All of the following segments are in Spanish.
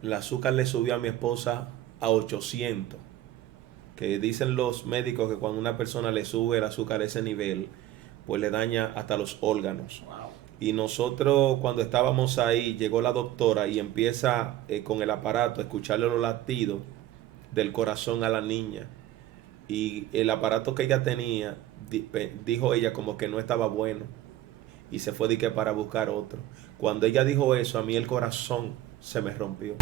El azúcar le subió a mi esposa a 800. Que dicen los médicos que cuando una persona le sube el azúcar a ese nivel, pues le daña hasta los órganos. Wow. Y nosotros cuando estábamos ahí, llegó la doctora y empieza con el aparato a escucharle los latidos del corazón a la niña. Y el aparato que ella tenía, dijo ella como que no estaba bueno. Y se fue de que para buscar otro. Cuando ella dijo eso, a mí el corazón se me rompió.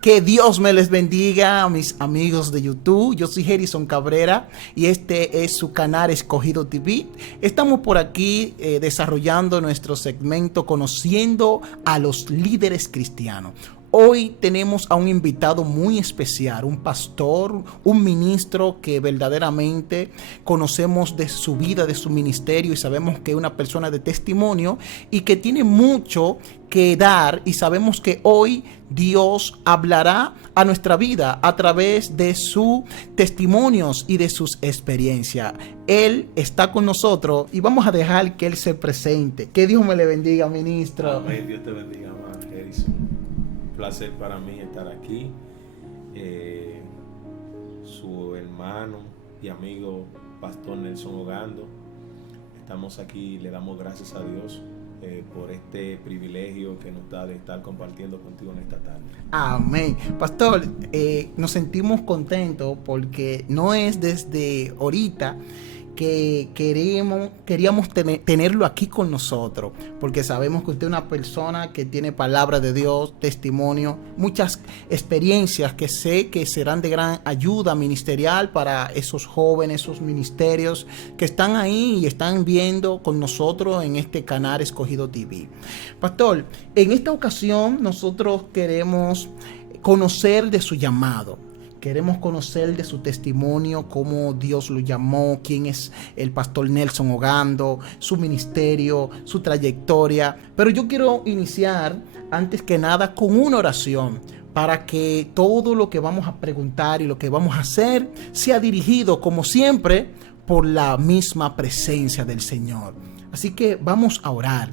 Que Dios me les bendiga a mis amigos de YouTube. Yo soy Harrison Cabrera y este es su canal Escogido TV. Estamos por aquí desarrollando nuestro segmento Conociendo a los líderes cristianos. Hoy tenemos a un invitado muy especial, un pastor, un ministro que verdaderamente conocemos de su vida, de su ministerio, y sabemos que es una persona de testimonio y que tiene mucho que dar, y sabemos que hoy Dios hablará a nuestra vida a través de sus testimonios y de sus experiencias. Él está con nosotros y vamos a dejar que Él se presente. Que Dios me le bendiga, ministro. Amén, Dios te bendiga más, Harrison. Placer para mí estar aquí. Su hermano y amigo Pastor Nelson Ogando. Estamos aquí, le damos gracias a Dios por este privilegio que nos da de estar compartiendo contigo en esta tarde. Amén. Pastor, nos sentimos contentos porque no es desde ahorita que queríamos tenerlo aquí con nosotros, porque sabemos que usted es una persona que tiene palabra de Dios, testimonio, muchas experiencias que sé que serán de gran ayuda ministerial para esos jóvenes, esos ministerios que están ahí y están viendo con nosotros en este canal Escogido TV. Pastor, en esta ocasión nosotros queremos conocer de su llamado. Queremos conocer de su testimonio, cómo Dios lo llamó, quién es el pastor Nelson Ogando, su ministerio, su trayectoria. Pero yo quiero iniciar, antes que nada, con una oración para que todo lo que vamos a preguntar y lo que vamos a hacer sea dirigido, como siempre, por la misma presencia del Señor. Así que vamos a orar.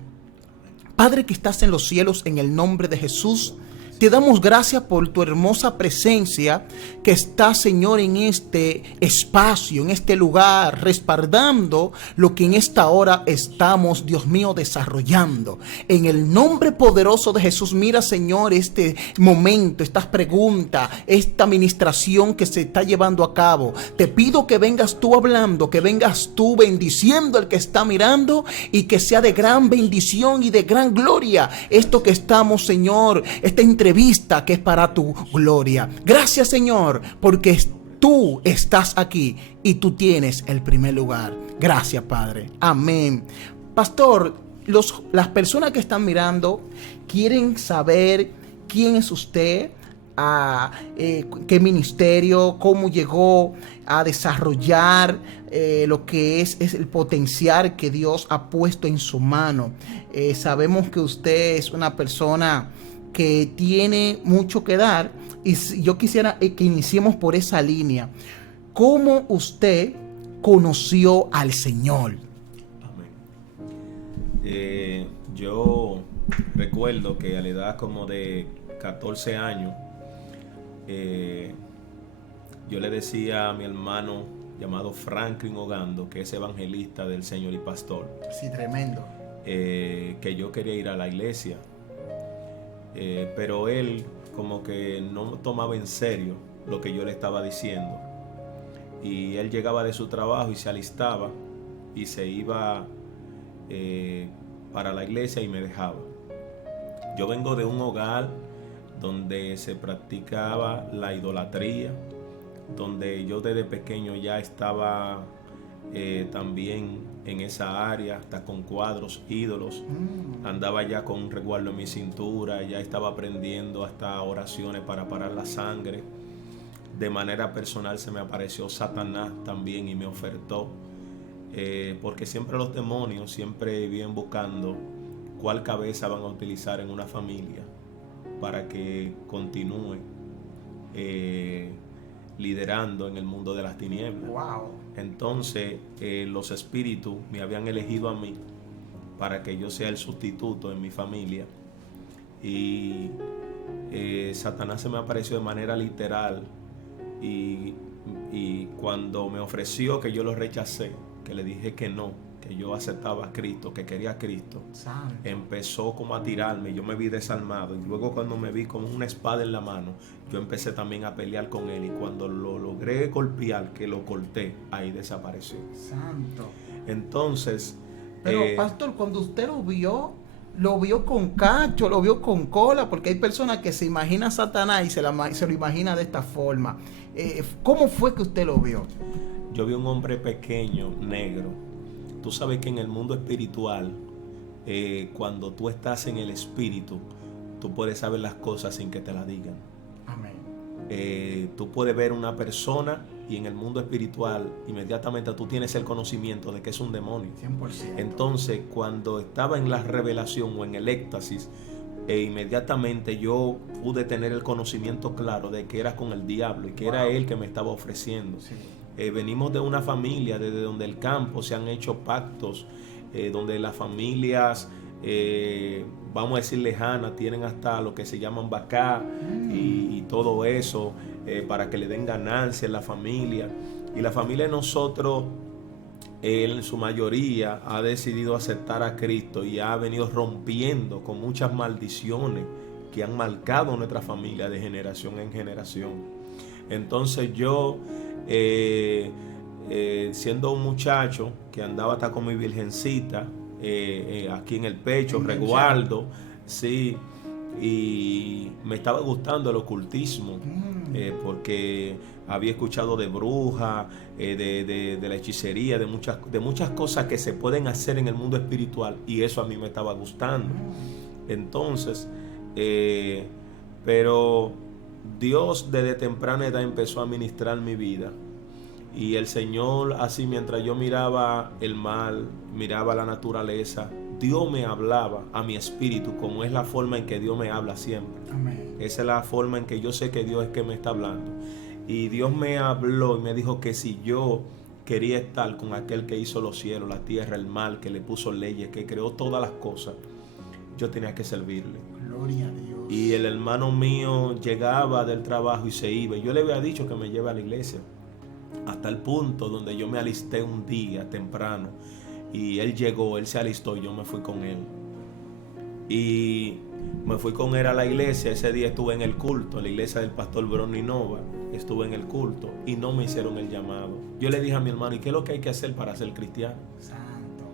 Padre que estás en los cielos, en el nombre de Jesús, te damos gracias por tu hermosa presencia que está, Señor, en este espacio, en este lugar, respaldando lo que en esta hora estamos, Dios mío, desarrollando. En el nombre poderoso de Jesús, mira, Señor, este momento, estas preguntas, esta administración que se está llevando a cabo. Te pido que vengas tú hablando, que vengas tú bendiciendo al que está mirando y que sea de gran bendición y de gran gloria esto que estamos, Señor, esta entrevista que es para tu gloria. Gracias, Señor, porque tú estás aquí y tú tienes el primer lugar. Gracias, Padre. Amén. Pastor, las personas que están mirando quieren saber quién es usted, qué ministerio, cómo llegó a desarrollar lo que es el potencial que Dios ha puesto en su mano. Sabemos que usted es una persona que tiene mucho que dar y yo quisiera que iniciemos por esa línea. ¿Cómo usted conoció al Señor? Amén. Yo recuerdo que a la edad como de 14 años, yo le decía a mi hermano llamado Franklin Ogando, que es evangelista del Señor y pastor, Sí, tremendo. que yo quería ir a la iglesia. Pero él como que no tomaba en serio lo que yo le estaba diciendo, y él llegaba de su trabajo y se alistaba y se iba para la iglesia y me dejaba. Yo vengo de un hogar donde se practicaba la idolatría, donde yo desde pequeño ya estaba también en esa área, hasta con cuadros, ídolos. Andaba ya con un resguardo en mi cintura, ya estaba aprendiendo hasta oraciones para parar la sangre. De manera personal se me apareció Satanás también y me ofertó, porque siempre los demonios siempre vienen buscando cuál cabeza van a utilizar en una familia para que continúe liderando en el mundo de las tinieblas. Wow. Entonces los espíritus me habían elegido a mí para que yo sea el sustituto en mi familia. Y Satanás se me apareció de manera literal, y cuando me ofreció, que yo lo rechacé, que le dije que no, que yo aceptaba a Cristo, que quería a Cristo, Santo. empezó como a tirarme. Yo me vi desarmado, y luego cuando me vi con una espada en la mano, yo empecé también a pelear con él, y cuando lo logré golpear, que lo corté, ahí desapareció. Santo. Entonces, Pero pastor, cuando usted lo vio con cacho, lo vio con cola, porque hay personas que se imaginan a Satanás y se lo imagina de esta forma. ¿Cómo fue que usted lo vio? yo vi un hombre pequeño, negro. Tú sabes que en el mundo espiritual, cuando tú estás en el espíritu, tú puedes saber las cosas sin que te las digan. Amén. Tú puedes ver una persona, y en el mundo espiritual inmediatamente tú tienes el conocimiento de que es un demonio. 100%. Entonces, cuando estaba en la revelación o en el éxtasis, inmediatamente yo pude tener el conocimiento claro de que era con el diablo y que era él que me estaba ofreciendo. Sí. Venimos de una familia desde donde el campo se han hecho pactos, donde las familias, vamos a decir lejanas, tienen hasta lo que se llaman vacá y todo eso, para que le den ganancia en la familia. Y la familia de nosotros, en su mayoría, ha decidido aceptar a Cristo y ha venido rompiendo con muchas maldiciones que han marcado nuestra familia de generación en generación. Entonces yo, siendo un muchacho que andaba hasta con mi virgencita aquí en el pecho, resguardo, sí, y me estaba gustando el ocultismo, porque había escuchado de brujas, de la hechicería, de muchas cosas que se pueden hacer en el mundo espiritual, y eso a mí me estaba gustando. Entonces, pero Dios desde temprana edad empezó a ministrar mi vida, y el Señor, así mientras yo miraba el mal, miraba la naturaleza, Dios me hablaba a mi espíritu, como es la forma en que Dios me habla siempre. Amén. Esa es la forma en que yo sé que Dios es que me está hablando. Y Dios me habló y me dijo que si yo quería estar con aquel que hizo los cielos, la tierra, el mar, que le puso leyes, que creó todas las cosas, yo tenía que servirle. Gloria a Dios. Y el hermano mío llegaba del trabajo y se iba. Yo le había dicho que me lleve a la iglesia, hasta el punto donde yo me alisté un día temprano, y él llegó, él se alistó y yo me fui con él. Y me fui con él a la iglesia. Ese día estuve en el culto, en la iglesia del pastor Brony Nova. Estuve en el culto y no me hicieron el llamado. Yo le dije a mi hermano, ¿y qué es lo que hay que hacer para ser cristiano? Santo.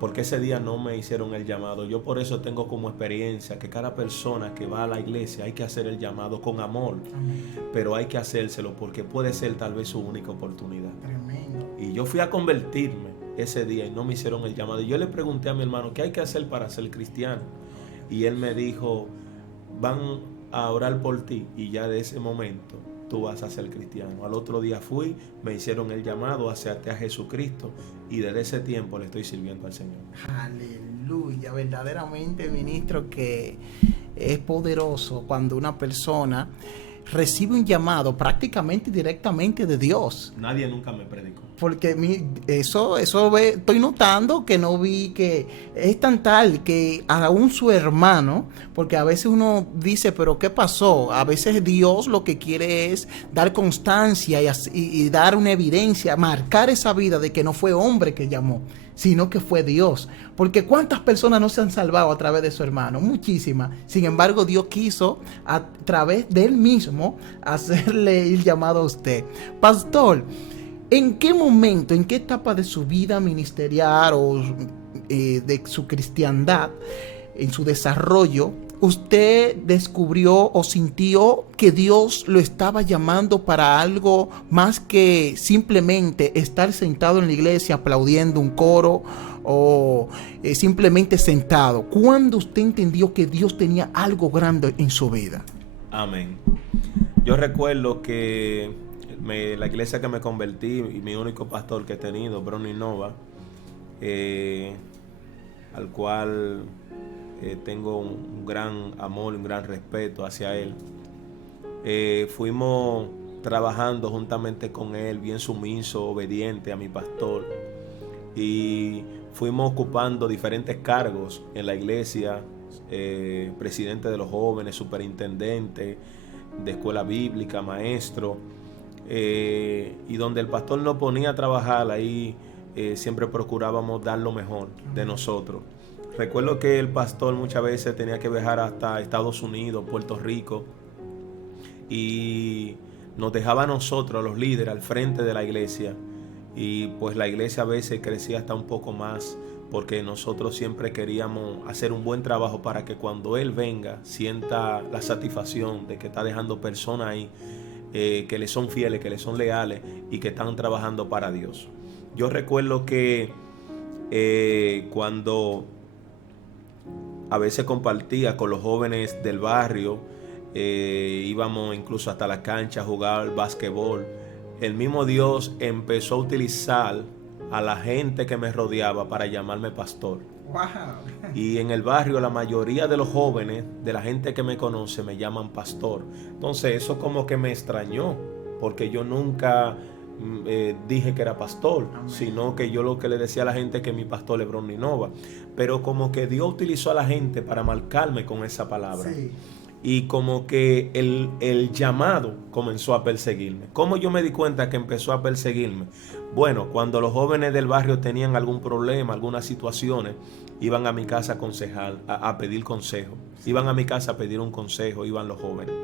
Porque ese día no me hicieron el llamado. Yo por eso tengo como experiencia que cada persona que va a la iglesia hay que hacer el llamado con amor. Amén. Pero hay que hacérselo porque puede ser tal vez su única oportunidad. Tremendo. Y yo fui a convertirme ese día y no me hicieron el llamado. Y yo le pregunté a mi hermano, ¿qué hay que hacer para ser cristiano? Y él me dijo, van a orar por ti y ya de ese momento tú vas a ser cristiano. Al otro día fui, me hicieron el llamado, acepté a Jesucristo, y desde ese tiempo le estoy sirviendo al Señor. Aleluya, verdaderamente, ministro, que es poderoso cuando una persona recibe un llamado prácticamente directamente de Dios. Nadie nunca me predicó. Porque estoy notando que no vi que es tan tal que aún su hermano, porque a veces uno dice, pero ¿qué pasó? A veces Dios lo que quiere es dar constancia y dar una evidencia, marcar esa vida de que no fue hombre que llamó, sino que fue Dios. Porque ¿cuántas personas no se han salvado a través de su hermano? Muchísimas. Sin embargo, Dios quiso a través de él mismo hacerle el llamado a usted. Pastor, ¿en qué momento, en qué etapa de su vida ministerial o de su cristiandad, en su desarrollo, usted descubrió o sintió que Dios lo estaba llamando para algo más que simplemente estar sentado en la iglesia aplaudiendo un coro o simplemente sentado? ¿Cuándo usted entendió que Dios tenía algo grande en su vida? Amén. Yo recuerdo que la iglesia que me convertí y mi único pastor que he tenido, Brony Nova, al cual tengo un gran amor, un gran respeto hacia él. Fuimos trabajando juntamente con él, bien sumiso, obediente a mi pastor, y fuimos ocupando diferentes cargos en la iglesia, presidente de los jóvenes, superintendente de escuela bíblica, maestro, y donde el pastor nos ponía a trabajar ahí, siempre procurábamos dar lo mejor de nosotros. Recuerdo que el pastor muchas veces tenía que viajar hasta Estados Unidos, Puerto Rico, y nos dejaba a nosotros, los líderes, al frente de la iglesia, y pues la iglesia a veces crecía hasta un poco más, porque nosotros siempre queríamos hacer un buen trabajo para que cuando Él venga sienta la satisfacción de que está dejando personas ahí que le son fieles, que le son leales y que están trabajando para Dios. Yo recuerdo que cuando a veces compartía con los jóvenes del barrio, íbamos incluso hasta la cancha a jugar básquetbol, el mismo Dios empezó a utilizar a la gente que me rodeaba para llamarme pastor. Wow. Y en el barrio la mayoría de los jóvenes, de la gente que me conoce, me llaman pastor. Entonces eso como que me extrañó, porque yo nunca dije que era pastor, sino que yo lo que le decía a la gente que mi pastor es Bronny Nova. Pero como que Dios utilizó a la gente para marcarme con esa palabra. Sí. Y como que el llamado comenzó a perseguirme. ¿Cómo yo me di cuenta que empezó a perseguirme? Bueno, cuando los jóvenes del barrio tenían algún problema, algunas situaciones, iban a mi casa a aconsejar, a pedir consejo. Iban a mi casa a pedir un consejo, iban los jóvenes.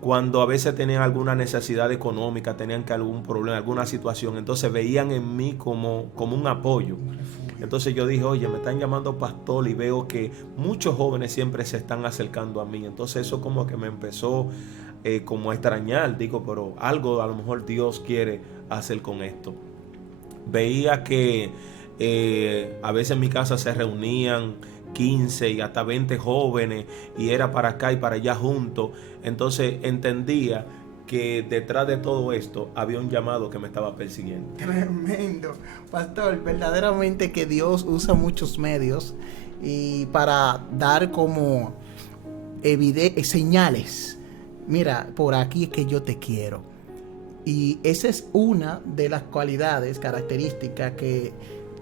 Cuando a veces tenían alguna necesidad económica, tenían que algún problema, alguna situación, entonces veían en mí como un apoyo. Entonces yo dije, oye, me están llamando pastor y veo que muchos jóvenes siempre se están acercando a mí. Entonces eso como que me empezó como a extrañar. Digo, pero algo a lo mejor Dios quiere hacer con esto. Veía que a veces en mi casa se reunían 15 y hasta 20 jóvenes y era para acá y para allá juntos. Entonces entendía que detrás de todo esto había un llamado que me estaba persiguiendo. Tremendo. Pastor, verdaderamente que Dios usa muchos medios y para dar como señales. Mira, por aquí es que yo te quiero. Y esa es una de las cualidades, características que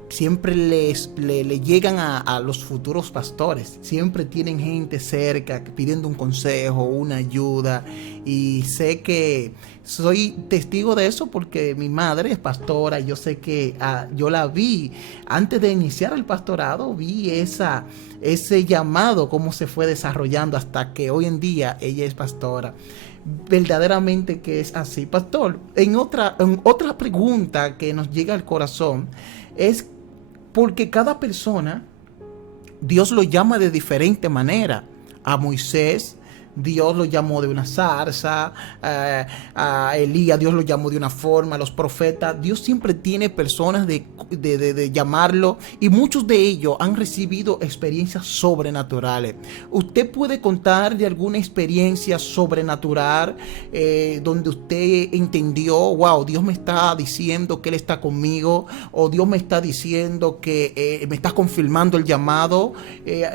siempre le llegan a los futuros pastores. Siempre tienen gente cerca pidiendo un consejo, una ayuda. Y sé que soy testigo de eso porque mi madre es pastora. Yo sé que yo la vi antes de iniciar el pastorado. Vi ese llamado, cómo se fue desarrollando hasta que hoy en día ella es pastora. Verdaderamente que es así. Pastor, en otra pregunta que nos llega al corazón es porque cada persona, Dios lo llama de diferente manera. A Moisés, Dios lo llamó de una zarza, a Elías, Dios lo llamó de una forma, a los profetas. Dios siempre tiene personas de llamarlo y muchos de ellos han recibido experiencias sobrenaturales. ¿Usted puede contar de alguna experiencia sobrenatural donde usted entendió, wow, Dios me está diciendo que Él está conmigo, o Dios me está diciendo que me está confirmando el llamado?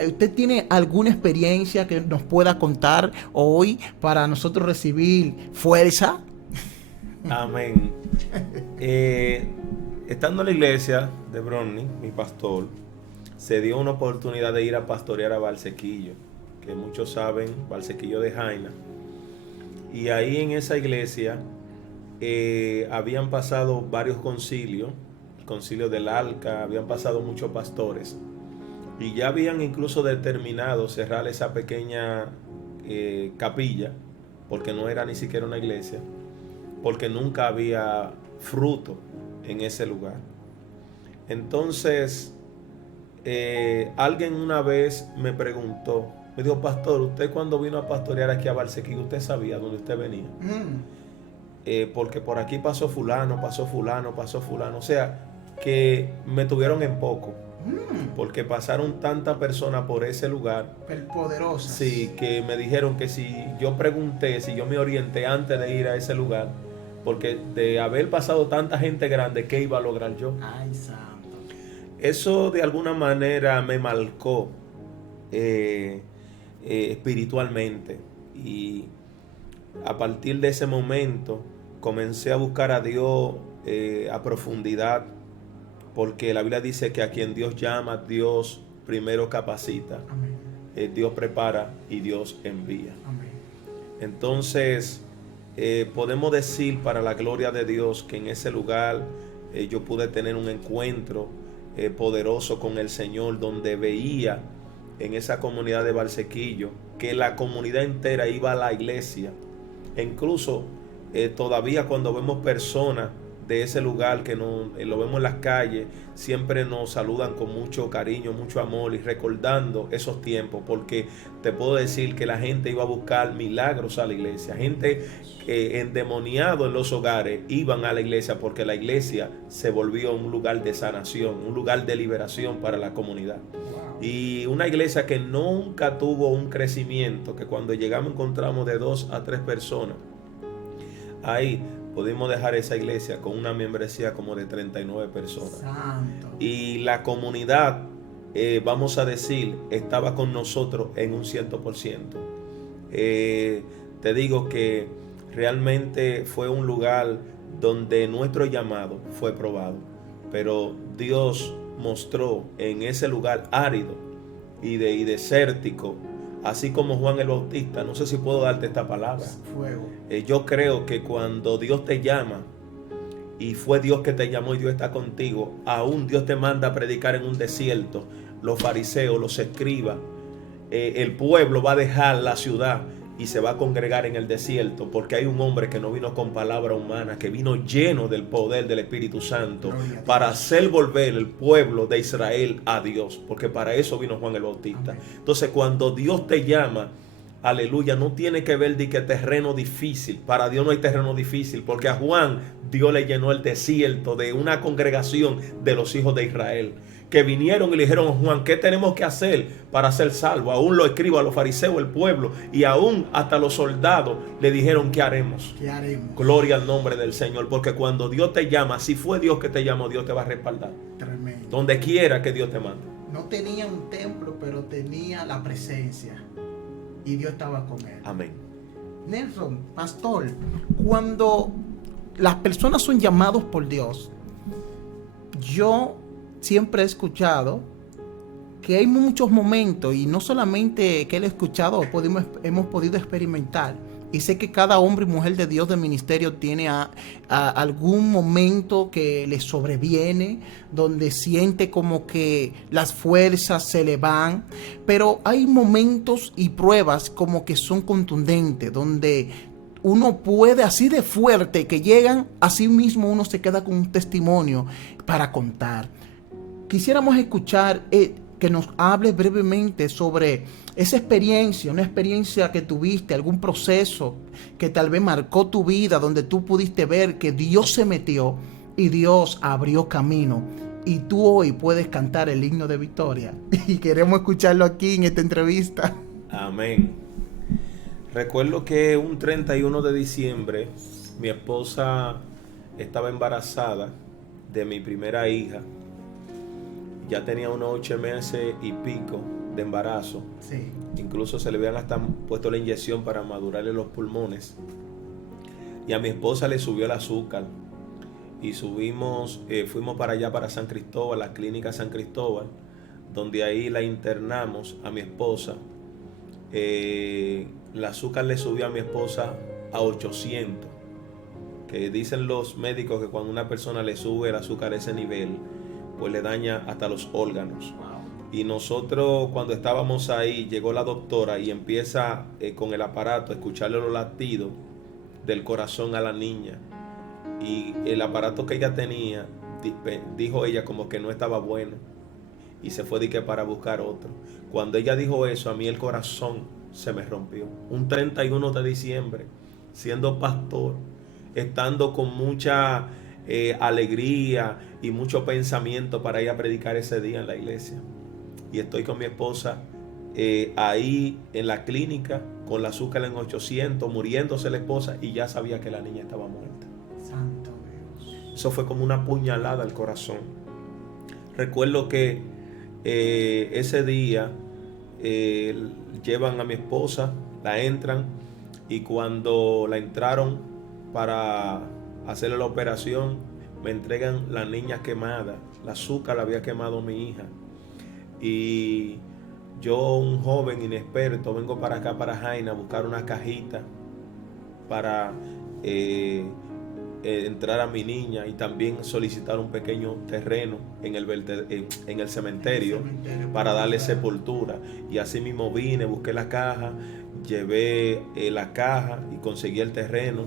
¿Usted tiene alguna experiencia que nos pueda contar hoy para nosotros recibir fuerza? Amén. Estando en la iglesia de Bronny, mi pastor, se dio una oportunidad de ir a pastorear a Valsequillo, que muchos saben, Valsequillo de Jaina. Y ahí en esa iglesia habían pasado varios concilios, el concilio del Alca, habían pasado muchos pastores. Y ya habían incluso determinado cerrar esa pequeña capilla, porque no era ni siquiera una iglesia, porque nunca había fruto en ese lugar. Entonces alguien una vez me preguntó, me dijo, pastor, usted cuando vino a pastorear aquí a Valsequillo, ¿usted sabía dónde usted venía? Porque por aquí pasó fulano, o sea, que me tuvieron en poco. Porque pasaron tantas personas por ese lugar Poderosas. Sí, que me dijeron que si yo pregunté, si yo me orienté antes de ir a ese lugar, porque de haber pasado tanta gente grande, ¿qué iba a lograr yo? Ay, santo. Eso de alguna manera me marcó espiritualmente, y a partir de ese momento comencé a buscar a Dios a profundidad, porque la Biblia dice que a quien Dios llama, Dios primero capacita, Dios prepara y Dios envía. Amén. Entonces, podemos decir para la gloria de Dios que en ese lugar yo pude tener un encuentro poderoso con el Señor, donde veía en esa comunidad de Valsequillo que la comunidad entera iba a la iglesia. E incluso todavía cuando vemos personas de ese lugar que no, lo vemos en las calles, siempre nos saludan con mucho cariño, mucho amor y recordando esos tiempos, porque te puedo decir que la gente iba a buscar milagros a la iglesia. Gente endemoniado en los hogares iban a la iglesia porque la iglesia se volvió un lugar de sanación, un lugar de liberación para la comunidad. Y una iglesia que nunca tuvo un crecimiento, que cuando llegamos encontramos de 2 a 3 personas. Ahí pudimos dejar esa iglesia con una membresía como de 39 personas. Santo. Y la comunidad, vamos a decir, estaba con nosotros en un 100%. Te digo que realmente fue un lugar donde nuestro llamado fue probado. Pero Dios mostró en ese lugar árido y desértico, así como Juan el Bautista. No sé si puedo darte esta palabra. Fuego. Yo creo que cuando Dios te llama, y fue Dios que te llamó y Dios está contigo, aún Dios te manda a predicar en un desierto. Los fariseos, los escribas, el pueblo va a dejar la ciudad y se va a congregar en el desierto, porque hay un hombre que no vino con palabra humana, que vino lleno del poder del Espíritu Santo para hacer volver el pueblo de Israel a Dios, porque para eso vino Juan el Bautista. Entonces, cuando Dios te llama, aleluya, no tiene que ver de que terreno difícil. Para Dios no hay terreno difícil, porque a Juan Dios le llenó el desierto de una congregación de los hijos de Israel, que vinieron y le dijeron a Juan, ¿qué tenemos que hacer para ser salvos? Aún los escribas, los fariseos, el pueblo, y aún hasta los soldados le dijeron, ¿qué haremos? ¿Qué haremos? Gloria al nombre del Señor, porque cuando Dios te llama, si fue Dios que te llamó, Dios te va a respaldar. Tremendo. Donde quiera que Dios te mande. No tenía un templo, pero tenía la presencia. Y Dios estaba con él. Amén. Nelson, pastor, cuando las personas son llamados por Dios, yo siempre he escuchado que hay muchos momentos, y no solamente que él ha escuchado, hemos podido experimentar, y sé que cada hombre y mujer de Dios de ministerio tiene a algún momento que le sobreviene, donde siente como que las fuerzas se le van, pero hay momentos y pruebas como que son contundentes, donde uno puede, así de fuerte que llegan, así mismo uno se queda con un testimonio para contar. Quisiéramos escuchar que nos hable brevemente sobre esa experiencia, una experiencia que tuviste, algún proceso que tal vez marcó tu vida, donde tú pudiste ver que Dios se metió y Dios abrió camino. Y tú hoy puedes cantar el himno de victoria. Y queremos escucharlo aquí en esta entrevista. Amén. Recuerdo que un 31 de diciembre mi esposa estaba embarazada de mi primera hija. Ya tenía unos 8 meses y pico de embarazo. Sí. Incluso se le habían hasta puesto la inyección para madurarle los pulmones. Y a mi esposa le subió el azúcar. Y fuimos para allá, para San Cristóbal, la clínica San Cristóbal, donde ahí la internamos a mi esposa. El azúcar le subió a mi esposa a 800. Que dicen los médicos que cuando una persona le sube el azúcar a ese nivel, pues le daña hasta los órganos. Y nosotros, cuando estábamos ahí, llegó la doctora y empieza con el aparato a escucharle los latidos del corazón a la niña. Y el aparato que ella tenía, dijo ella como que no estaba bueno, y se fue para buscar otro. Cuando ella dijo eso, a mí el corazón se me rompió. Un 31 de diciembre, siendo pastor, estando con mucha alegría y mucho pensamiento para ir a predicar ese día en la iglesia. Y estoy con mi esposa ahí en la clínica con la azúcar en 800, muriéndose la esposa, y ya sabía que la niña estaba muerta. Santo Dios. Eso fue como una puñalada al corazón. Recuerdo que ese día llevan a mi esposa, la entran, y cuando la entraron para hacerle la operación, me entregan la niña quemada, la azúcar la había quemado mi hija. Y yo, un joven inexperto, vengo para acá, para Jaina, a buscar una cajita para entrar a mi niña y también solicitar un pequeño terreno en el cementerio para darle sepultura. Y así mismo vine, busqué la caja, llevé la caja y conseguí el terreno.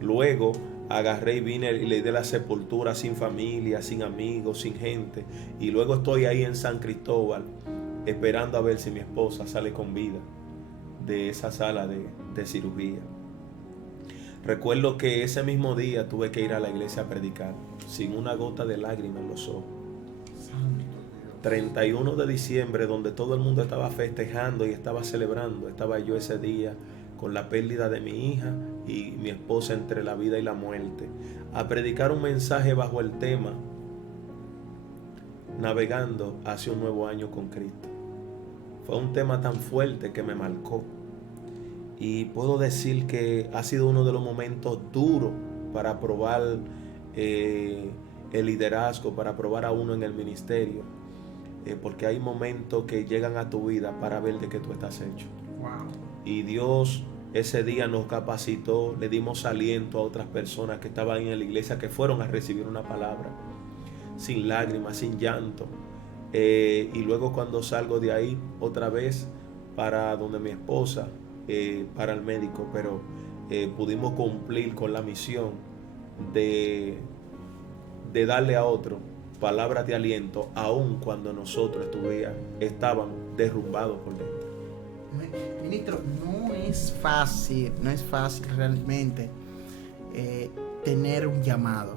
Luego agarré y vine y le di la sepultura sin familia, sin amigos, sin gente. Y luego estoy ahí en San Cristóbal esperando a ver si mi esposa sale con vida de esa sala de cirugía. Recuerdo que ese mismo día tuve que ir a la iglesia a predicar sin una gota de lágrima en los ojos. 31 de diciembre, donde todo el mundo estaba festejando y estaba celebrando, estaba yo ese día con la pérdida de mi hija y mi esposa entre la vida y la muerte, a predicar un mensaje bajo el tema navegando hacia un nuevo año con Cristo. Fue un tema tan fuerte que me marcó. Y puedo decir que ha sido uno de los momentos duros para probar el liderazgo, para probar a uno en el ministerio. Porque hay momentos que llegan a tu vida para ver de qué tú estás hecho. Wow. Y Dios ese día nos capacitó, le dimos aliento a otras personas que estaban en la iglesia, que fueron a recibir una palabra, sin lágrimas, sin llanto. Y luego cuando salgo de ahí, otra vez para donde mi esposa, para el médico, pero pudimos cumplir con la misión de darle a otro palabras de aliento, aun cuando nosotros estábamos derrumbados por dentro. Ministro, no es fácil realmente tener un llamado,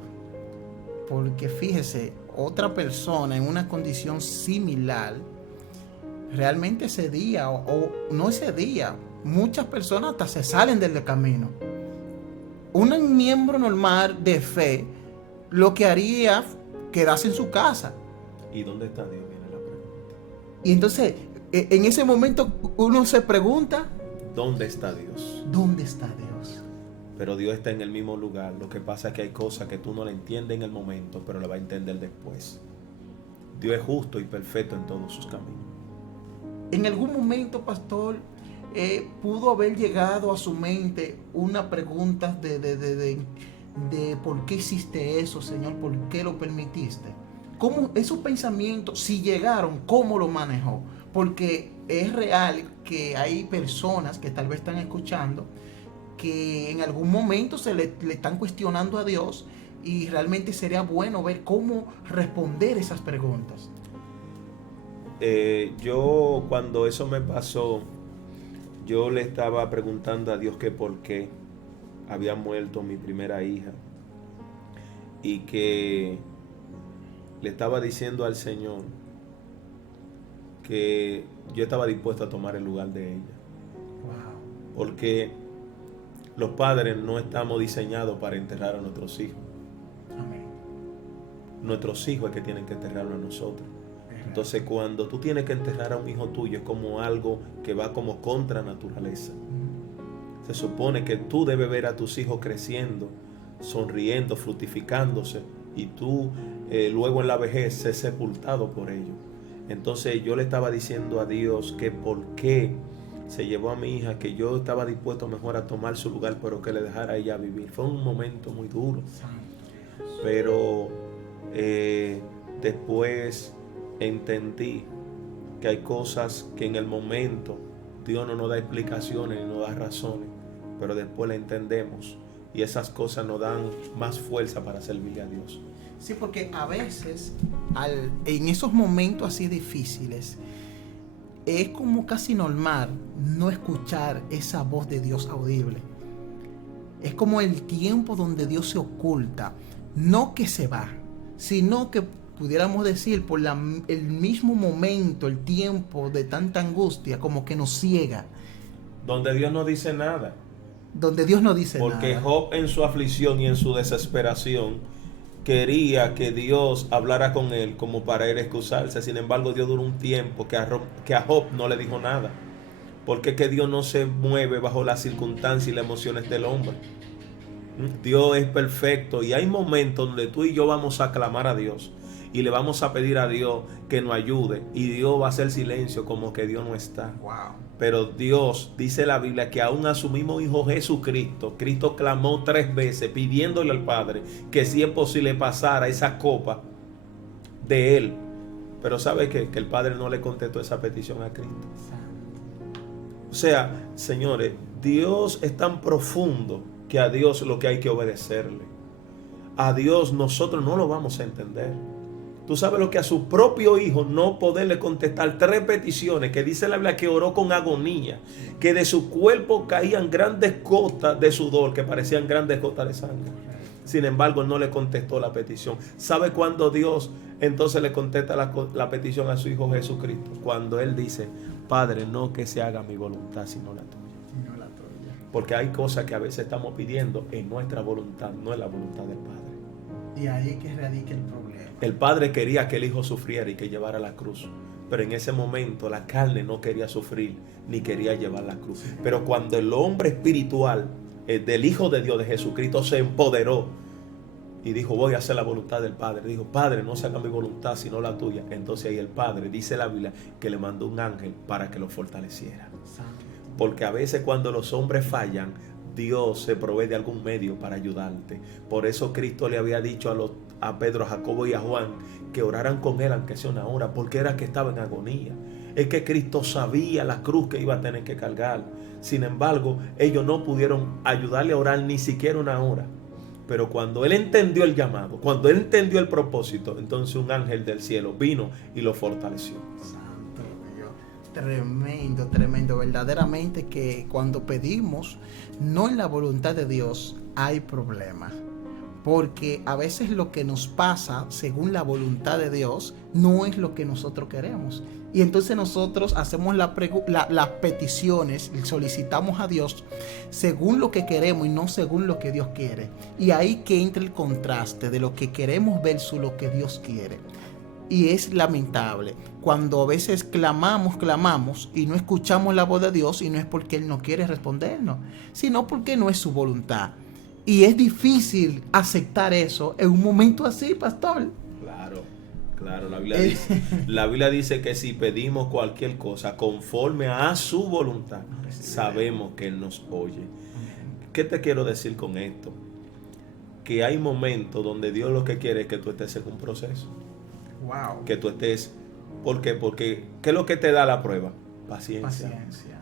porque fíjese, otra persona en una condición similar, realmente ese día, o no ese día, muchas personas hasta se salen del camino. Un miembro normal de fe lo que haría quedarse en su casa. ¿Y dónde está Dios? Viene la pregunta. Y entonces, en ese momento uno se pregunta, ¿dónde está Dios? ¿dónde está Dios? Pero Dios está en el mismo lugar. Lo que pasa es que hay cosas que tú no le entiendes en el momento, pero le vas a entender después. Dios es justo y perfecto en todos sus caminos. En algún momento, pastor, pudo haber llegado a su mente una pregunta de por qué hiciste eso, Señor, por qué lo permitiste. ¿Cómo esos pensamientos, si llegaron, cómo lo manejó? Porque es real que hay personas que tal vez están escuchando que en algún momento le están cuestionando a Dios, y realmente sería bueno ver cómo responder esas preguntas. Yo, cuando eso me pasó, yo le estaba preguntando a Dios que por qué había muerto mi primera hija, y que le estaba diciendo al Señor que yo estaba dispuesto a tomar el lugar de ella. Wow. Porque los padres no estamos diseñados para enterrar a nuestros hijos. Amén. Nuestros hijos es que tienen que enterrarlo a nosotros. Entonces, cuando tú tienes que enterrar a un hijo tuyo, es como algo que va como contra naturaleza. Se supone que tú debes ver a tus hijos creciendo, sonriendo, fructificándose, y tú luego en la vejez ser sepultado por ellos. Entonces yo le estaba diciendo a Dios que por qué se llevó a mi hija, que yo estaba dispuesto mejor a tomar su lugar, pero que le dejara a ella vivir. Fue un momento muy duro, pero después entendí que hay cosas que en el momento Dios no nos da explicaciones ni nos da razones, pero después la entendemos, y esas cosas nos dan más fuerza para servirle a Dios. Sí, porque a veces en esos momentos así difíciles es como casi normal no escuchar esa voz de Dios audible. Es como el tiempo donde Dios se oculta, no que se va, sino que pudiéramos decir por el mismo momento, el tiempo de tanta angustia, como que nos ciega. Donde Dios no dice nada. Donde Dios no dice nada. Porque Job, en su aflicción y en su desesperación, quería que Dios hablara con él como para él excusarse. Sin embargo, Dios duró un tiempo que a Job no le dijo nada. Porque es que Dios no se mueve bajo las circunstancias y las emociones del hombre. Dios es perfecto y hay momentos donde tú y yo vamos a clamar a Dios y le vamos a pedir a Dios que nos ayude y Dios va a hacer silencio como que Dios no está. Wow. Pero Dios, dice la Biblia, que aún a su mismo Hijo Jesucristo, Cristo clamó 3 veces pidiéndole al Padre que si es posible pasara esa copa de Él. Pero ¿sabe qué? Que el Padre no le contestó esa petición a Cristo. O sea, señores, Dios es tan profundo que a Dios lo que hay que obedecerle. A Dios nosotros no lo vamos a entender. Tú sabes lo que a su propio hijo no poderle contestar 3 peticiones, que dice la Biblia que oró con agonía, que de su cuerpo caían grandes gotas de sudor, que parecían grandes gotas de sangre. Sin embargo, no le contestó la petición. ¿Sabe cuándo Dios entonces le contesta la petición a su Hijo Jesucristo? Cuando Él dice, Padre, no que se haga mi voluntad, sino la tuya. No la tuya. Porque hay cosas que a veces estamos pidiendo en nuestra voluntad, no en la voluntad del Padre. Y ahí es que radica el problema. El Padre quería que el Hijo sufriera y que llevara la cruz. Pero en ese momento la carne no quería sufrir ni quería llevar la cruz. Pero cuando el hombre espiritual del Hijo de Dios, de Jesucristo, se empoderó y dijo, voy a hacer la voluntad del Padre. Dijo, Padre, no se haga mi voluntad sino la tuya. Entonces ahí el Padre, dice la Biblia, que le mandó un ángel para que lo fortaleciera. Porque a veces cuando los hombres fallan, Dios se provee de algún medio para ayudarte. Por eso Cristo le había dicho a Pedro, a Jacobo y a Juan que oraran con él aunque sea una hora, porque era que estaba en agonía. Es que Cristo sabía la cruz que iba a tener que cargar. Sin embargo, ellos no pudieron ayudarle a orar ni siquiera una hora. Pero cuando él entendió el llamado, cuando él entendió el propósito, entonces un ángel del cielo vino y lo fortaleció. Santo Dios. Tremendo, tremendo. Verdaderamente que cuando pedimos no en la voluntad de Dios hay problemas. Porque a veces lo que nos pasa según la voluntad de Dios no es lo que nosotros queremos. Y entonces nosotros hacemos las peticiones, solicitamos a Dios según lo que queremos y no según lo que Dios quiere. Y ahí que entra el contraste de lo que queremos versus lo que Dios quiere. Y es lamentable cuando a veces clamamos y no escuchamos la voz de Dios, y no es porque Él no quiere respondernos, sino porque no es su voluntad. Y es difícil aceptar eso en un momento así, pastor. Claro, la Biblia dice que si pedimos cualquier cosa conforme a su voluntad, sabemos que Él nos oye. ¿Qué te quiero decir con esto? Que hay momentos donde Dios lo que quiere es que tú estés en un proceso. Wow. Que tú estés. ¿Por qué? Porque ¿qué es lo que te da la prueba? Paciencia.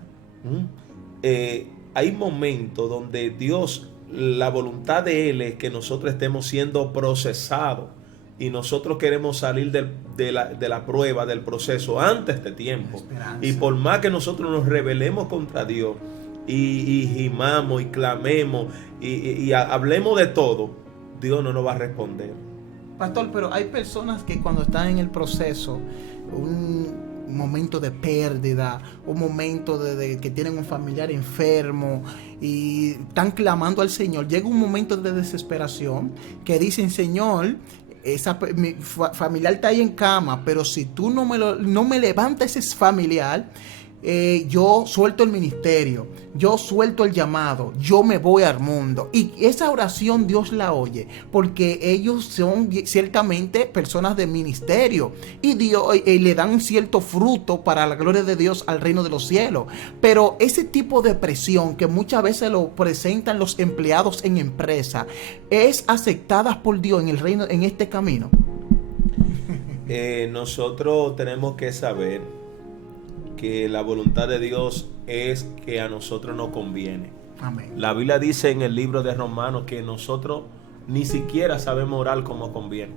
Hay momentos donde Dios, la voluntad de Él es que nosotros estemos siendo procesados y nosotros queremos salir de la prueba, del proceso antes de tiempo. Y por más que nosotros nos rebelemos contra Dios y gimamos y clamemos y hablemos de todo, Dios no nos va a responder. Pastor, pero hay personas que cuando están en el proceso, un momento de pérdida, un momento de que tienen un familiar enfermo y están clamando al Señor, llega un momento de desesperación que dicen, Señor, mi familiar está ahí en cama, pero si tú no me levantas ese familiar, yo suelto el ministerio, yo suelto el llamado, yo me voy al mundo. Y esa oración Dios la oye, porque ellos son ciertamente personas de ministerio y Dios le dan un cierto fruto para la gloria de Dios al reino de los cielos. Pero ese tipo de presión que muchas veces lo presentan los empleados en empresa, ¿es aceptada por Dios en el reino, en este camino? Nosotros tenemos que saber que la voluntad de Dios es que a nosotros nos conviene. Amén. La Biblia dice en el libro de Romanos que nosotros ni siquiera sabemos orar como conviene,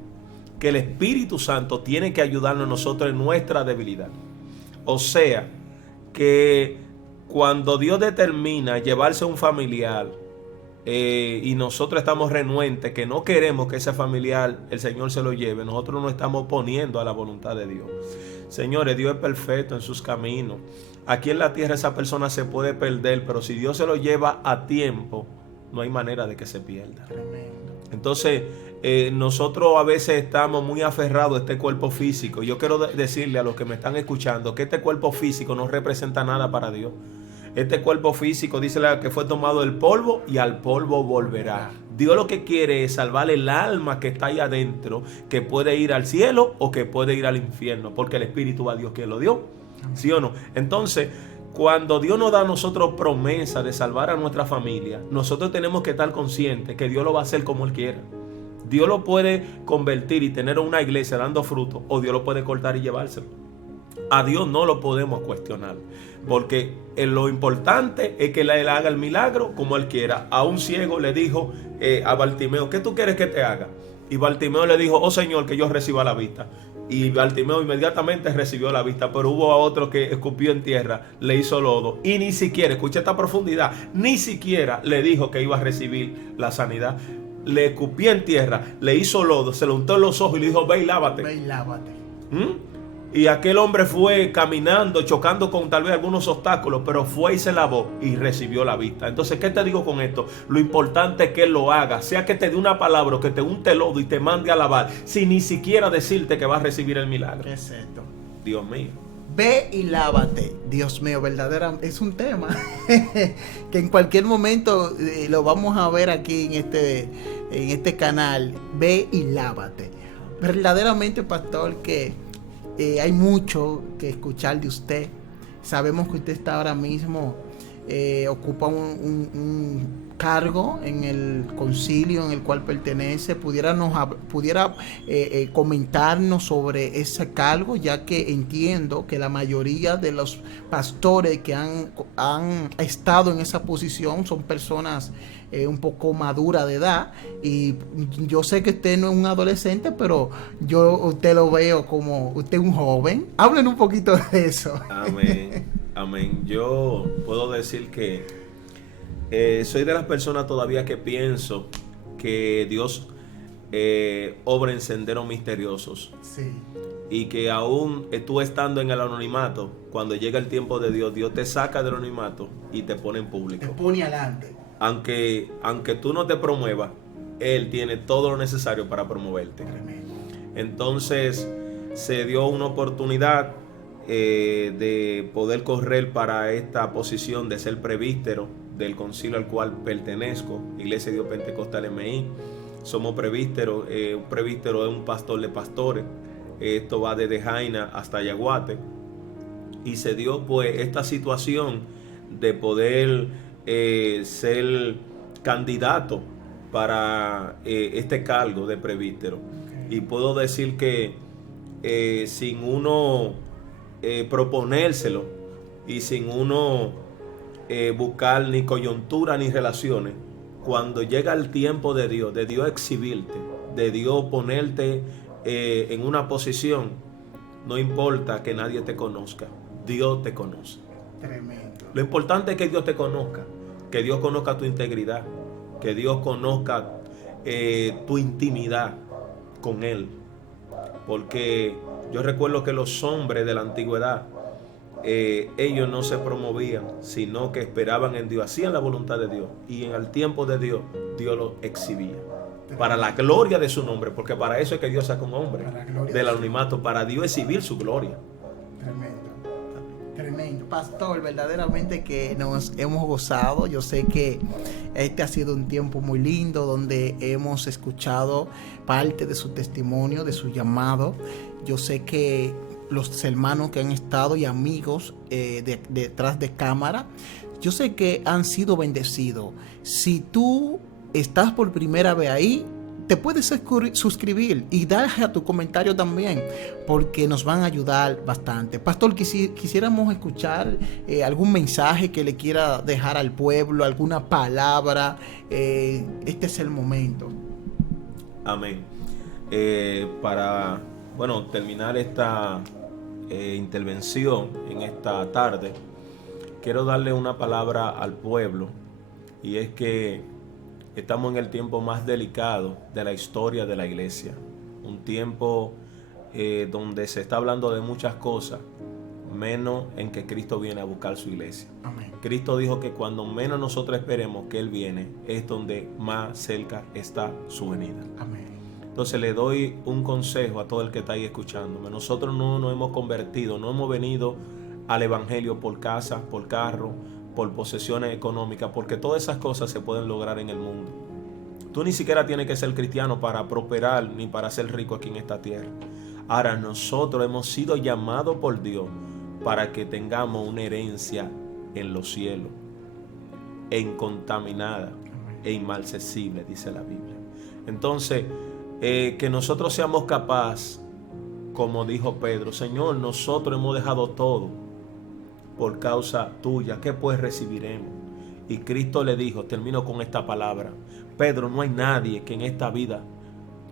que el Espíritu Santo tiene que ayudarnos a nosotros en nuestra debilidad. O sea, que cuando Dios determina llevarse a un familiar y nosotros estamos renuentes, que no queremos que ese familiar el Señor se lo lleve, nosotros nos estamos oponiendo a la voluntad de Dios. Señores, Dios es perfecto en sus caminos. Aquí en la tierra esa persona se puede perder, pero si Dios se lo lleva a tiempo, no hay manera de que se pierda. Entonces, nosotros a veces estamos muy aferrados a este cuerpo físico. Yo quiero decirle a los que me están escuchando que este cuerpo físico no representa nada para Dios. Este cuerpo físico dice que fue tomado del polvo y al polvo volverá. Dios lo que quiere es salvar el alma que está ahí adentro, que puede ir al cielo o que puede ir al infierno, porque el Espíritu va a Dios que lo dio. ¿Sí o no? Entonces, cuando Dios nos da a nosotros promesa de salvar a nuestra familia, nosotros tenemos que estar conscientes que Dios lo va a hacer como Él quiera. Dios lo puede convertir y tener una iglesia dando fruto, o Dios lo puede cortar y llevárselo. A Dios no lo podemos cuestionar, porque lo importante es que Él haga el milagro como Él quiera. A un ciego le dijo a Bartimeo: ¿qué tú quieres que te haga? Y Bartimeo le dijo: oh Señor, que yo reciba la vista. Y Bartimeo inmediatamente recibió la vista, pero hubo a otro que escupió en tierra, le hizo lodo y ni siquiera, escucha esta profundidad, ni siquiera le dijo que iba a recibir la sanidad. Le escupió en tierra, le hizo lodo, se le untó en los ojos y le dijo: ve y lávate. Ve y lávate. Y aquel hombre fue caminando, chocando con tal vez algunos obstáculos, pero fue y se lavó y recibió la vista. Entonces, ¿qué te digo con esto? Lo importante es que Él lo haga, sea que te dé una palabra o que te unte lodo y te mande a lavar, sin ni siquiera decirte que vas a recibir el milagro. Exacto. Dios mío. Ve y lávate. Dios mío, verdaderamente es un tema que en cualquier momento lo vamos a ver aquí en este canal. Ve y lávate. Verdaderamente, pastor, que hay mucho que escuchar de usted. Sabemos que usted está ahora mismo, ocupa un cargo en el concilio en el cual pertenece. Pudiera comentarnos sobre ese cargo, ya que entiendo que la mayoría de los pastores que han estado en esa posición son personas un poco maduras de edad, y yo sé que usted no es un adolescente, pero usted lo veo como usted es un joven. Hablen un poquito de eso. Amén, amén. Yo puedo decir que soy de las personas todavía que pienso que Dios obra en senderos misteriosos. Sí. Y que aún tú estando en el anonimato, cuando llega el tiempo de Dios, Dios te saca del anonimato y te pone en público. Te pone adelante. Aunque tú no te promuevas, Él tiene todo lo necesario para promoverte. Tremendo. Entonces se dio una oportunidad de poder correr para esta posición de ser presbítero del concilio al cual pertenezco, Iglesia de Dios Pentecostal MI. Somos presbíteros. Un presbítero es un pastor de pastores. Esto va desde Jaina hasta Yaguate. Y se dio pues esta situación de poder ser candidato para este cargo de presbítero. Okay. Y puedo decir que sin uno proponérselo y sin uno buscar ni coyuntura ni relaciones, cuando llega el tiempo de Dios exhibirte, de Dios ponerte en una posición, no importa que nadie te conozca, Dios te conoce. Tremendo. Lo importante es que Dios te conozca, que Dios conozca tu integridad, que Dios conozca tu intimidad con Él. Porque yo recuerdo que los hombres de la antigüedad, ellos no se promovían, sino que esperaban en Dios, hacían la voluntad de Dios, y en el tiempo de Dios, Dios los exhibía. Para la gloria de su nombre, porque para eso es que Dios saca un hombre del anonimato, para Dios exhibir su gloria. Tremendo. Tremendo. Pastor, verdaderamente que nos hemos gozado. Yo sé que este ha sido un tiempo muy lindo donde hemos escuchado parte de su testimonio, de su llamado. Yo sé que los hermanos que han estado y amigos detrás de cámara, yo sé que han sido bendecidos. Si tú estás por primera vez ahí, te puedes suscribir y deja tu comentario también, porque nos van a ayudar bastante. Pastor, quisiéramos escuchar algún mensaje que le quiera dejar al pueblo, alguna palabra. Este es el momento. Amén. Para terminar esta intervención en esta tarde, quiero darle una palabra al pueblo, y es que estamos en el tiempo más delicado de la historia de la iglesia. Un tiempo donde se está hablando de muchas cosas, menos en que Cristo viene a buscar su iglesia. Amén. Cristo dijo que cuando menos nosotros esperemos que Él viene, es donde más cerca está su venida. Amén. Entonces le doy un consejo a todo el que está ahí escuchándome. Nosotros no nos hemos convertido, no hemos venido al evangelio por casa, por carro, por posesiones económicas, porque todas esas cosas se pueden lograr en el mundo. Tú ni siquiera tienes que ser cristiano para prosperar ni para ser rico aquí en esta tierra. Ahora nosotros hemos sido llamados por Dios para que tengamos una herencia en los cielos, incontaminada e inmarcesible, dice la Biblia. Entonces, que nosotros seamos capaces, como dijo Pedro: Señor, nosotros hemos dejado todo por causa tuya, ¿qué pues recibiremos? Y Cristo le dijo, termino con esta palabra: Pedro, no hay nadie que en esta vida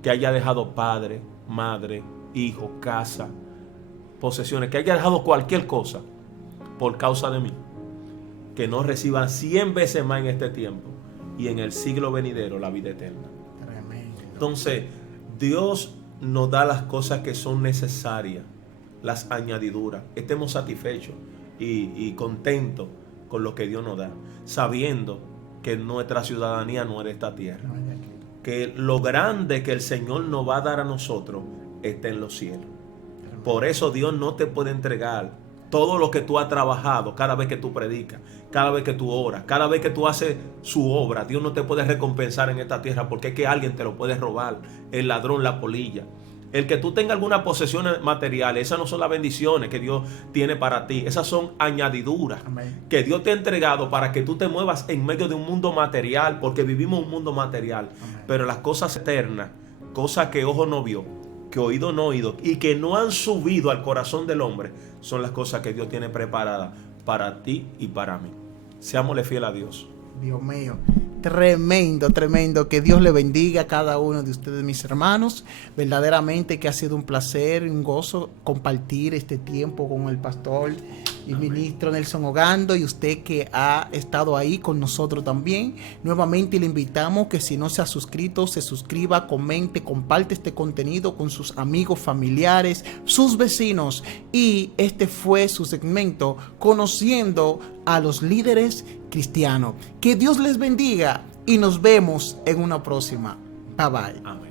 que haya dejado padre, madre, hijo, casa, posesiones, que haya dejado cualquier cosa por causa de mí, que no reciba 100 veces más en este tiempo y en el siglo venidero la vida eterna. Tremendo. Entonces, Dios nos da las cosas que son necesarias, las añadiduras. Estemos satisfechos y contentos con lo que Dios nos da, sabiendo que nuestra ciudadanía no es de esta tierra, que lo grande que el Señor nos va a dar a nosotros está en los cielos. Por eso Dios no te puede entregar todo lo que tú has trabajado cada vez que tú predicas, cada vez que tú oras, cada vez que tú haces su obra. Dios no te puede recompensar en esta tierra, porque es que alguien te lo puede robar, el ladrón, la polilla. El que tú tengas alguna posesión material, esas no son las bendiciones que Dios tiene para ti. Esas son añadiduras. Amén. Que Dios te ha entregado para que tú te muevas en medio de un mundo material, porque vivimos un mundo material. Amén. Pero las cosas eternas, cosas que ojo no vio, que oído no oído y que no han subido al corazón del hombre, son las cosas que Dios tiene preparadas para ti y para mí. Seámosle fiel a Dios. Dios mío, tremendo, tremendo. Que Dios le bendiga a cada uno de ustedes, mis hermanos. Verdaderamente que ha sido un placer, un gozo compartir este tiempo con el pastor y ministro Nelson Ogando, y usted que ha estado ahí con nosotros también. Nuevamente le invitamos que si no se ha suscrito, se suscriba, comente, comparte este contenido con sus amigos, familiares, sus vecinos. Y este fue su segmento, Conociendo a los Líderes Cristianos. Que Dios les bendiga y nos vemos en una próxima. Bye bye. Amén.